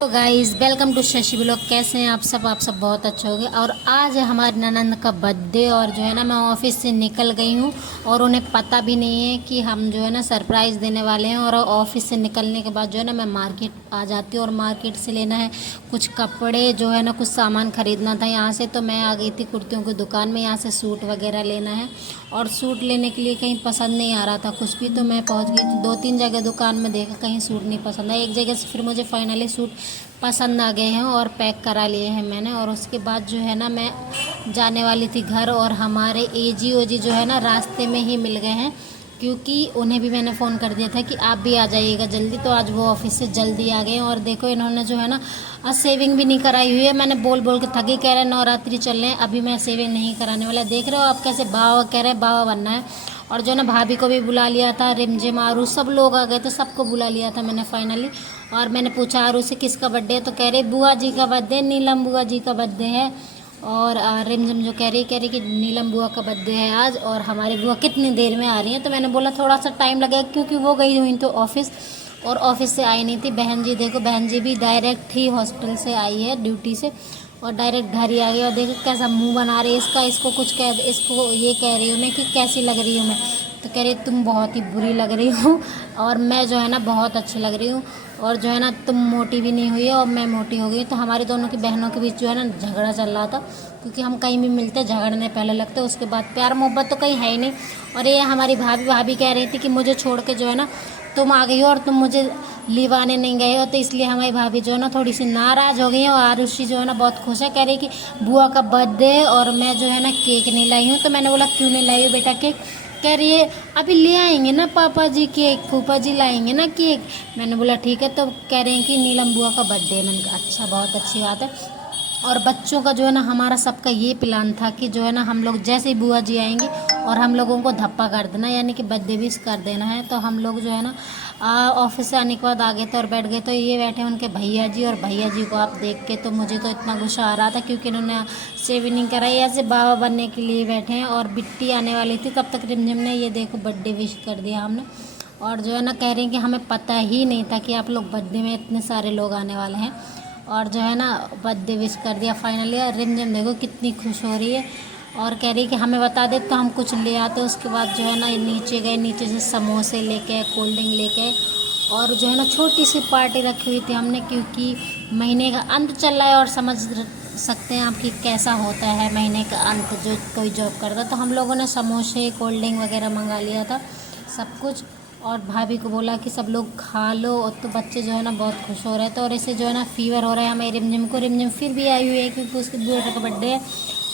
तो guys welcome to Shashi blog. कैसे हैं आप सब बहुत अच्छे होंगे। और आज है हमारी ननंद का बर्थडे और जो है ना मैं ऑफिस से निकल गई हूँ और उन्हें पता भी नहीं है कि हम जो है ना सरप्राइज़ देने वाले हैं। और ऑफिस से निकलने के बाद जो है ना मैं मार्केट आ जाती हूँ और मार्केट से लेना है कुछ कपड़े, जो है ना कुछ सामान ख़रीदना था यहाँ से। तो मैं आ गई थी कुर्तियों की दुकान में, यहाँ से सूट वगैरह लेना है। और सूट लेने के लिए कहीं पसंद नहीं आ रहा था कुछ भी, तो मैं पहुँच गई। 2-3 जगह दुकान में देखा, कहीं सूट नहीं पसंद आया। एक जगह से फिर मुझे फाइनली सूट पसंद आ गए हैं और पैक करा लिए हैं मैंने। और उसके बाद जो है ना मैं जाने वाली थी घर, और हमारे एजी ओजी जो है ना रास्ते में ही मिल गए हैं, क्योंकि उन्हें भी मैंने फ़ोन कर दिया था कि आप भी आ जाइएगा जल्दी। तो आज वो ऑफिस से जल्दी आ गए हैं। और देखो इन्होंने जो है ना सेविंग भी नहीं कराई हुई है। मैंने बोल बोल के थकी, कह रहे हैं नवरात्रि चल रहे हैं, अभी मैं सेविंग नहीं कराने वाला। देख रहे हो आप कैसे बाबा कह रहे हैं, बाबा बनना है। और जो ना भाभी को भी बुला लिया था, रिमझिम आरू सब लोग आ गए थे, सबको बुला लिया था मैंने फाइनली। और मैंने पूछा आरू से किसका बर्थडे है, तो कह रही बुआ जी का बर्थडे, नीलम बुआ जी का बर्थडे है। और रिमझिम जो कह रही कि नीलम बुआ का बर्थडे है आज, और हमारी बुआ कितनी देर में आ रही है। तो मैंने बोला थोड़ा सा टाइम लगेगा, क्योंकि वो गई हुई तो ऑफिस, और ऑफिस से आई नहीं थी। बहन जी देखो, बहन जी भी डायरेक्ट ही हॉस्पिटल से आई है ड्यूटी से, और डायरेक्ट घर ही आ गई। और देखो कैसा मुंह बना रही है इसका, इसको ये कह रही हूँ मैं कि कैसी लग रही हूँ मैं, तो कह रही तुम बहुत ही बुरी लग रही हो, और मैं जो है ना बहुत अच्छी लग रही हूँ। और जो है ना तुम मोटी भी नहीं हुई है और मैं मोटी हो गई। तो हमारी दोनों की बहनों के बीच जो है ना झगड़ा चल रहा था, क्योंकि हम कहीं भी मिलते झगड़ने पहले लगते, उसके बाद प्यार मोहब्बत तो कहीं है ही नहीं। और ये हमारी भाभी कह रही थी कि मुझे छोड़ के जो है ना तुम आ गई हो और तुम मुझे लीव आने नहीं गए हो, तो इसलिए हमारी भाभी जो है ना थोड़ी सी नाराज़ हो गई है। और आरुषि जो है ना बहुत खुश है, कह रही कि बुआ का बर्थडे और मैं जो है ना केक नहीं लाई हूँ। तो मैंने बोला क्यों नहीं लाई हो बेटा केक, कह रही है अभी ले आएंगे ना पापा जी केक, फूफा जी लाएंगे ना केक। मैंने बोला ठीक है। तो कह रहे हैं कि नीलम बुआ का बर्थडे है। मैंने कहा अच्छा, बहुत अच्छी बात है। और बच्चों का जो है ना हमारा सबका ये प्लान था कि जो है ना हम लोग जैसे ही बुआ जी आएंगे और हम लोगों को धप्पा कर देना, यानी कि बर्थडे विश कर देना है। तो हम लोग जो है ना ऑफिस से आने के बाद आ गए थे और बैठ गए। तो ये बैठे उनके भैया जी, और भैया जी को आप देख के तो मुझे तो इतना गुस्सा आ रहा था, क्योंकि इन्होंने सेव नहीं कराई, ऐसे बाबा बनने के लिए बैठे हैं। और बिट्टी आने वाली थी, तब तक रिमझिम ने ये देखो बर्थडे विश कर दिया हमने। और जो है ना कह रहे हैं कि हमें पता ही नहीं था कि आप लोग बर्थडे में इतने सारे लोग आने वाले हैं। और जो है ना बर्थडे विश कर दिया फाइनली। और रिमझिम देखो कितनी खुश हो रही है, और कह रही है कि हमें बता दे तो हम कुछ ले आते। उसके बाद जो है ना नीचे गए, नीचे से समोसे लेके, कोल्ड ड्रिंक लेके, और जो है ना छोटी सी पार्टी रखी हुई थी हमने, क्योंकि महीने का अंत चल रहा है। और समझ सकते हैं आप कि कैसा होता है महीने का अंत, जो कोई जॉब करता है। तो हम लोगों ने समोसे, कोल्ड ड्रिंक वगैरह मंगा लिया था सब कुछ। और भाभी को बोला कि सब लोग खा लो। और तो बच्चे जो है ना बहुत खुश हो रहे थे। और इसे जो है ना फीवर हो रहा है हमारी रिमझिम को। रिमझिम फिर भी आई हुई है, क्योंकि उसके बेटे का बर्थडे है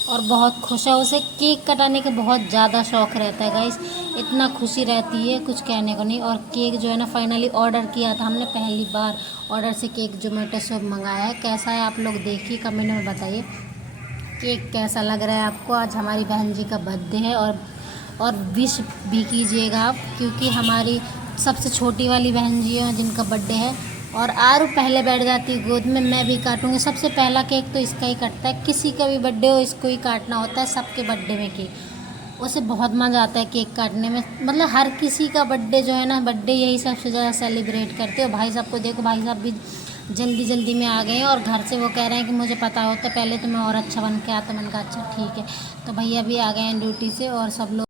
और बहुत खुश है। उसे केक कटाने का बहुत ज़्यादा शौक़ रहता है गाइस, इतना खुशी रहती है कुछ कहने को नहीं। और केक जो है ना फाइनली ऑर्डर किया था हमने, पहली बार ऑर्डर से केक जोमेटो से मंगाया है। कैसा है आप लोग देखिए, कमेंट में बताइए केक कैसा लग रहा है आपको। आज हमारी बहन जी का बर्थडे है, और विश भी कीजिएगा आप, क्योंकि हमारी सबसे छोटी वाली बहन जी हैं जिनका बर्थडे है। और आरू पहले बैठ जाती है गोद में, मैं भी काटूंगी। सबसे पहला केक तो इसका ही कटता है, किसी का भी बर्थडे हो इसको ही काटना होता है, सबके बर्थडे में केक। उसे बहुत मज़ा आता है केक काटने में, मतलब हर किसी का बर्थडे जो है ना, बर्थडे यही सबसे ज़्यादा सेलिब्रेट करते हो। भाई साहब को देखो, भाई साहब भी जल्दी जल्दी में आ गए हैं, और घर से वो कह रहे हैं कि मुझे पता होता पहले तो मैं और अच्छा बन के आता। मैंने कहा अच्छा ठीक है। तो भैया भी आ गए हैं ड्यूटी से, और सब लोग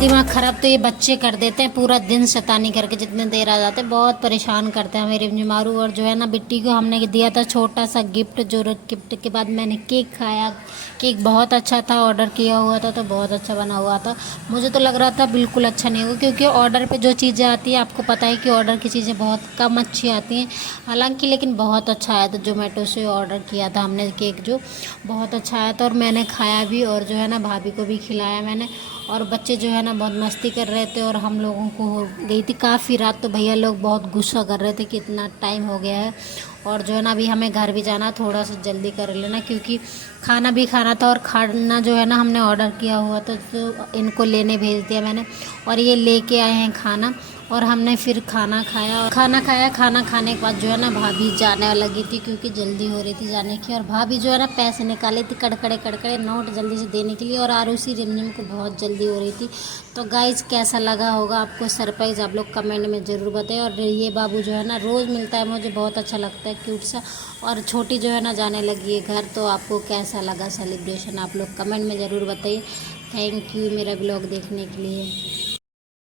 दिमाग ख़राब तो ये बच्चे कर देते हैं, पूरा दिन शैतानी करके जितने देर आ जाते हैं, बहुत परेशान करते हैं मेरे रिमझिमारू। और जो है ना बिट्टी को हमने दिया था छोटा सा गिफ्ट, जो गिफ्ट के बाद मैंने केक खाया। केक बहुत अच्छा था, ऑर्डर किया हुआ था तो बहुत अच्छा बना हुआ था। मुझे तो लग रहा था बिल्कुल अच्छा नहीं होगा, क्योंकि ऑर्डर पे जो चीज़ें आती हैं आपको पता है कि ऑर्डर की चीज़ें बहुत कम अच्छी आती हैं। हालांकि लेकिन बहुत अच्छा आया था, जोमेटो से ऑर्डर किया था हमने केक, जो बहुत अच्छा आया था। और मैंने खाया भी, और जो है ना भाभी को भी खिलाया मैंने। और बच्चे जो है ना बहुत मस्ती कर रहे थे, और हम लोगों को हो गई थी काफ़ी रात, तो भैया लोग बहुत गुस्सा कर रहे थे कि इतना टाइम हो गया है। और जो है ना अभी हमें घर भी जाना, थोड़ा सा जल्दी कर लेना, क्योंकि खाना भी खाना था। और खाना जो है ना हमने ऑर्डर किया हुआ था, तो इनको लेने भेज दिया मैंने, और ये लेके आए हैं खाना। और हमने फिर खाना खाया, और खाना खाने के बाद जो है ना भाभी जाने लगी थी, क्योंकि जल्दी हो रही थी जाने की। और भाभी जो है ना पैसे निकाले थी कड़कड़े नोट जल्दी से देने के लिए, और आरुषि रिमझिम को बहुत जल्दी हो रही थी। तो गाइज कैसा लगा होगा आपको सरप्राइज़, आप लोग कमेंट में ज़रूर बताएं। और ये बाबू जो है ना रोज़ मिलता है, मुझे बहुत अच्छा लगता है, क्यूट सा। और छोटी जो है ना जाने लगी है घर। तो आपको कैसा लगा सेलिब्रेशन, आप लोग कमेंट में ज़रूर बताइए। थैंक यू मेरा ब्लॉग देखने के लिए।